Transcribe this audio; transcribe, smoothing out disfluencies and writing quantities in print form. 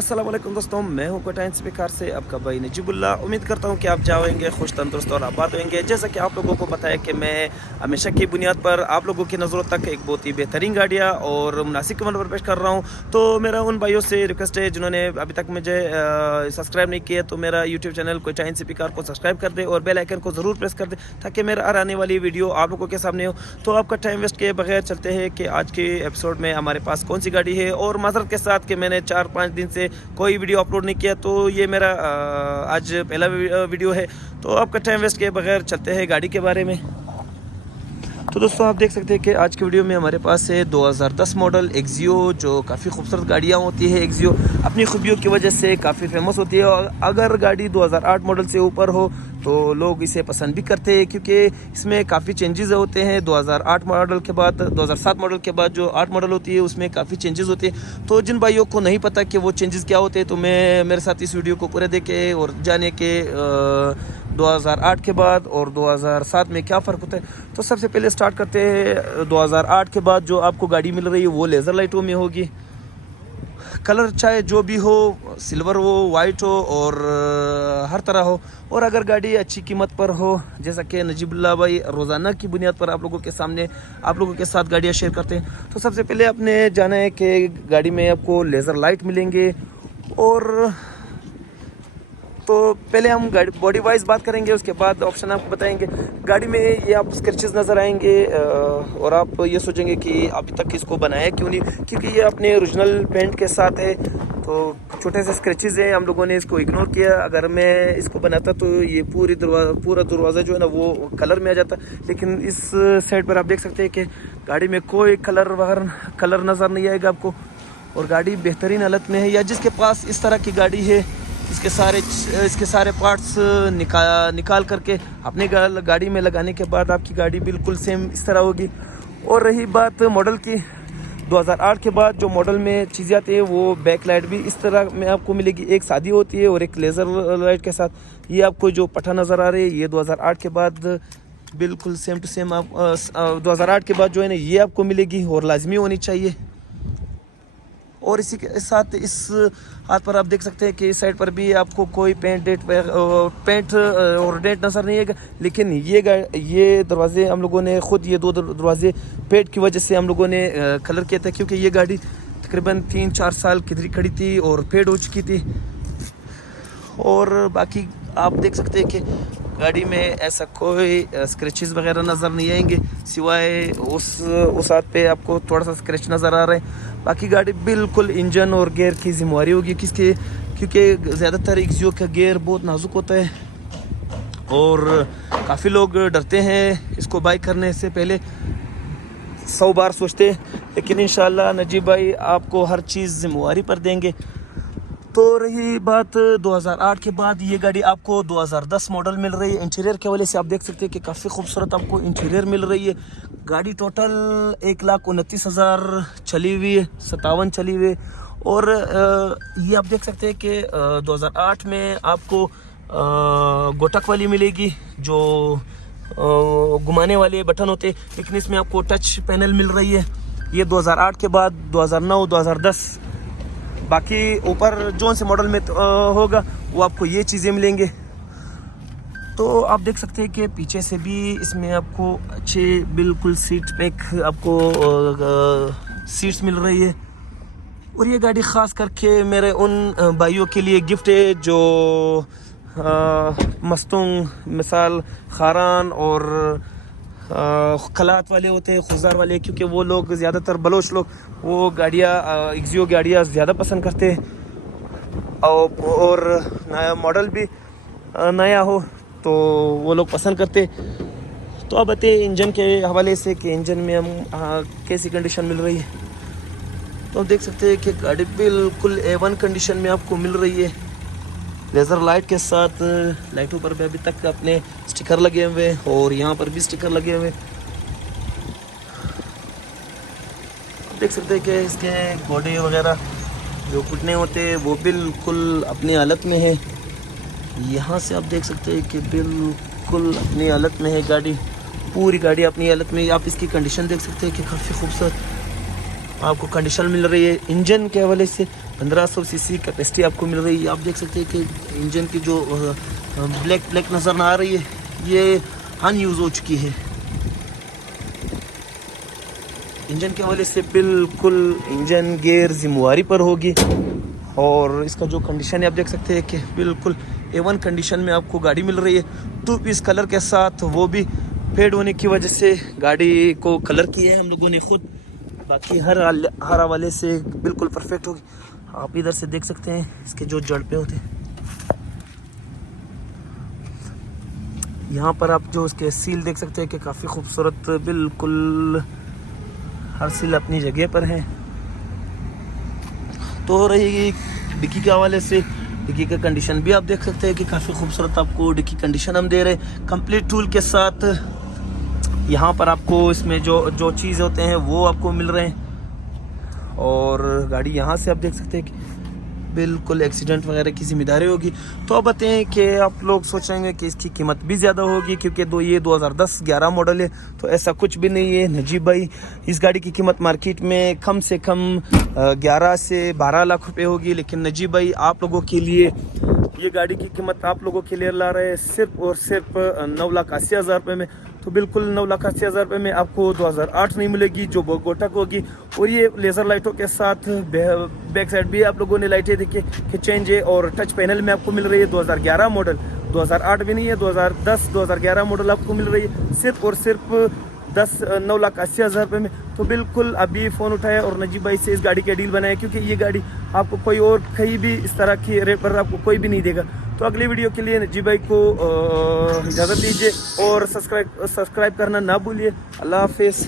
अस्सलाम वालेकुम दोस्तों, मैं हूं कोटाइन स्पीकर से आपका भाई नजीबुल्ला। उम्मीद करता हूं कि आप जाओगे खुश तंदुरुस्त और आबाद होंगे। जैसा कि आप लोगों को पता है कि मैं हमेशा की बुनियाद पर आप लोगों की नज़रों तक एक बहुत ही बेहतरीन गाड़ियां और मुनासिब कीमत पर पेश कर रहा हूं। तो मेरा उन भाइयों से रिक्वेस्ट है जिन्होंने अभी तक मुझे सब्सक्राइब नहीं किया, तो मेरा यूट्यूब चैनल कोटाइन स्पीकर को सब्सक्राइब कर दे और बेल आइकन को ज़रूर प्रेस कर दे ताकि मेरा आने वाली वीडियो आप लोगों के सामने हो। तो आपका टाइम वेस्ट किए बगैर चलते हैं कि आज के एपिसोड में हमारे पास कौन सी गाड़ी है। और माजरत के साथ कि मैंने 4-5 दिन से कोई वीडियो अपलोड नहीं किया, तो ये मेरा आज पहला वीडियो है। तो आपका टाइम वेस्ट किए बगैर चलते हैं गाड़ी के बारे में। तो दोस्तों आप देख सकते हैं कि आज की वीडियो में हमारे पास है 2010 मॉडल एक्सियो, जो काफ़ी खूबसूरत गाड़ियाँ होती है। एक्सियो अपनी खूबियों की वजह से काफ़ी फेमस होती है और अगर गाड़ी 2008 मॉडल से ऊपर हो तो लोग इसे पसंद भी करते हैं, क्योंकि इसमें काफ़ी चेंजेस होते हैं। 2008 मॉडल के बाद 2007 मॉडल के बाद जो 8 मॉडल होती है उसमें काफ़ी चेंजेस होते हैं। तो जिन भाइयों को नहीं पता कि वो चेंजेस क्या होते हैं, तो मैं मेरे साथ इस वीडियो को पूरे देखे और जाने के 2008 के बाद और 2007 में क्या फ़र्क होता है। तो सबसे पहले स्टार्ट करते हैं 2008 के बाद जो आपको गाड़ी मिल रही है वो लेज़र लाइटों में होगी। कलर चाहे जो भी हो, सिल्वर हो, वाइट हो और हर तरह हो। और अगर गाड़ी अच्छी कीमत पर हो, जैसा कि नजीबुल्ला भाई रोज़ाना की बुनियाद पर आप लोगों के सामने आप लोगों के साथ गाड़ियाँ शेयर करते हैं, तो सबसे पहले आपने जाना है कि गाड़ी में आपको लेज़र लाइट मिलेंगे। और तो पहले हम गाड़ी बॉडी वाइज बात करेंगे, उसके बाद ऑप्शन आपको बताएंगे। गाड़ी में ये आप स्क्रैचेस नज़र आएंगे और आप ये सोचेंगे कि अभी तक इसको बनाया क्यों नहीं, क्योंकि ये अपने ओरिजिनल पेंट के साथ है। तो छोटे से स्क्रैचेस हैं, हम लोगों ने इसको इग्नोर किया। अगर मैं इसको बनाता तो ये पूरा दरवाज़ा जो है ना वो कलर में आ जाता, लेकिन इस साइड पर आप देख सकते हैं कि गाड़ी में कोई कलर नज़र नहीं आएगा आपको। और गाड़ी बेहतरीन हालत में है, या जिसके पास इस तरह की गाड़ी है इसके सारे पार्ट्स निकाल करके अपनी गाड़ी में लगाने के बाद आपकी गाड़ी बिल्कुल सेम इस तरह होगी। और रही बात मॉडल की, 2008 के बाद जो मॉडल में चीज़ें आती है वो बैक लाइट भी इस तरह में आपको मिलेगी। एक सादी होती है और एक लेज़र लाइट के साथ। ये आपको जो पट्टा नज़र आ रही है ये 2008 के बाद बिल्कुल सेम टू सेम आप 2008 के बाद जो है ना ये आपको मिलेगी और लाजमी होनी चाहिए। और इसी के साथ इस हाथ पर आप देख सकते हैं कि इस साइड पर भी आपको कोई पेंट और डेंट नज़र नहीं आएगा। लेकिन ये दरवाजे हम लोगों ने खुद ये 2 दरवाजे पेंट की वजह से हम लोगों ने कलर किया था, क्योंकि ये गाड़ी तकरीबन 3-4 साल किधरी खड़ी थी और पेंट हो चुकी थी। और बाकी आप देख सकते हैं कि गाड़ी में ऐसा कोई स्क्रैचेस वगैरह नज़र नहीं आएंगे, सिवाय उस हाथ पे आपको थोड़ा सा स्क्रैच नज़र आ रहा है। बाकी गाड़ी बिल्कुल इंजन और गियर की जिम्मेवारी होगी, क्योंकि ज़्यादातर एक्सियो का गियर बहुत नाजुक होता है और काफ़ी लोग डरते हैं इसको बाई करने से पहले, 100 बार सोचते हैं। लेकिन इंशाल्लाह नजीब भाई आपको हर चीज़ जिम्मेवारी पर देंगे। तो रही बात 2008 के बाद, ये गाड़ी आपको 2010 मॉडल मिल रही है। इंटीरियर के वजह से आप देख सकते हैं कि काफ़ी खूबसूरत आपको इंटीरियर मिल रही है। गाड़ी टोटल 1,29,000 चली हुई है, 57 चली हुई है। और ये आप देख सकते हैं कि 2008 में आपको गोटक वाली मिलेगी, जो घुमाने वाले बटन होते हैं, लेकिन इसमें आपको टच पैनल मिल रही है। ये 2008 के बाद 2009, 2010 बाकी ऊपर जो से मॉडल में होगा वो आपको ये चीज़ें मिलेंगे। तो आप देख सकते हैं कि पीछे से भी इसमें आपको अच्छे बिल्कुल सीट पैक आपको सीट्स मिल रही है। और ये गाड़ी ख़ास करके मेरे उन भाइयों के लिए गिफ्ट है जो मस्तूंग मिसाल खारान और खलात वाले होते हैं, खुजार वाले, क्योंकि वो लोग ज़्यादातर बलोच लोग वो गाड़ियाँ एक्सियो गाड़ियाँ ज़्यादा पसंद करते हैं। और नया मॉडल भी नया हो तो वो लोग पसंद करते। तो अब बताइए इंजन के हवाले से कि इंजन में हम कैसी कंडीशन मिल रही है। तो आप देख सकते हैं कि गाड़ी बिल्कुल A1 कंडीशन में आपको मिल रही है। लेज़र लाइट के साथ लाइटों पर भी अभी तक अपने स्टिकर लगे हुए और यहाँ पर भी स्टिकर लगे हुए। देख सकते हैं कि इसके गोडे वगैरह जो कुटने होते हैं वो बिल्कुल अपनी हालत में है। यहाँ से आप देख सकते हैं कि बिल्कुल अपनी हालत में है गाड़ी, पूरी गाड़ी अपनी हालत में। आप इसकी कंडीशन देख सकते हैं कि काफ़ी खूबसूरत आपको कंडीशन मिल रही है। इंजन के हवाले से 1500 सीसी कैपेसिटी आपको मिल रही है। आप देख सकते हैं कि इंजन की जो ब्लैक नज़र ना आ रही है, ये अनयूज़ हो चुकी है। इंजन के हवाले से बिल्कुल इंजन गियर जिम्मेवारी पर होगी। और इसका जो कंडीशन है आप देख सकते हैं कि बिल्कुल A1 कंडीशन में आपको गाड़ी मिल रही है। 2 पीस कलर के साथ, वो भी फेड होने की वजह से गाड़ी को कलर किया है हम लोगों ने खुद। बाकी हर हवाले से बिल्कुल परफेक्ट होगी। आप इधर से देख सकते हैं इसके जो जड़पे होते हैं, यहाँ पर आप जो उसके सील देख सकते हैं कि काफ़ी खूबसूरत, बिल्कुल हर सील अपनी जगह पर है। तो रही डिक्की के हवाले से, डिक्की का कंडीशन भी आप देख सकते हैं कि काफ़ी खूबसूरत आपको डिक्की कंडीशन हम दे रहे हैं कंप्लीट टूल के साथ। यहाँ पर आपको इसमें जो चीज़ होते हैं वो आपको मिल रहे हैं। और गाड़ी यहाँ से आप देख सकते हैं कि बिल्कुल एक्सीडेंट वगैरह की जिम्मेदारी होगी। तो अब बताएं कि आप लोग सोचेंगे कि इसकी कीमत भी ज़्यादा होगी क्योंकि ये 2010-11 मॉडल है, तो ऐसा कुछ भी नहीं है नजीब भाई। इस गाड़ी की कीमत मार्केट में कम से कम 11 से 12 लाख रुपए होगी, लेकिन नजीब भाई आप लोगों के लिए ये गाड़ी की कीमत आप लोगों के लिए ला रहे हैं सिर्फ और सिर्फ 9,80,000 रुपये में। तो बिल्कुल 9,80,000 रुपये में आपको 2008 नहीं मिलेगी जो बोगोटक होगी। और ये लेज़र लाइटों के साथ बैक साइड भी आप लोगों ने लाइटें देखिए कि चेंज है। और टच पैनल में आपको मिल रही है 2011 मॉडल, 2008 भी नहीं है, 2010-2011 मॉडल आपको मिल रही है सिर्फ और सिर्फ 9,80,000 रुपये में। तो बिल्कुल अभी फ़ोन उठाया और नजीब भाई से इस गाड़ी का डील बनाया, क्योंकि ये गाड़ी आपको कोई और कहीं भी इस तरह की रेट पर आपको कोई भी नहीं देगा। तो अगली वीडियो के लिए नजीब भाई को इजाज़त दीजिए और सब्सक्राइब करना ना भूलिए। अल्लाह हाफिज़।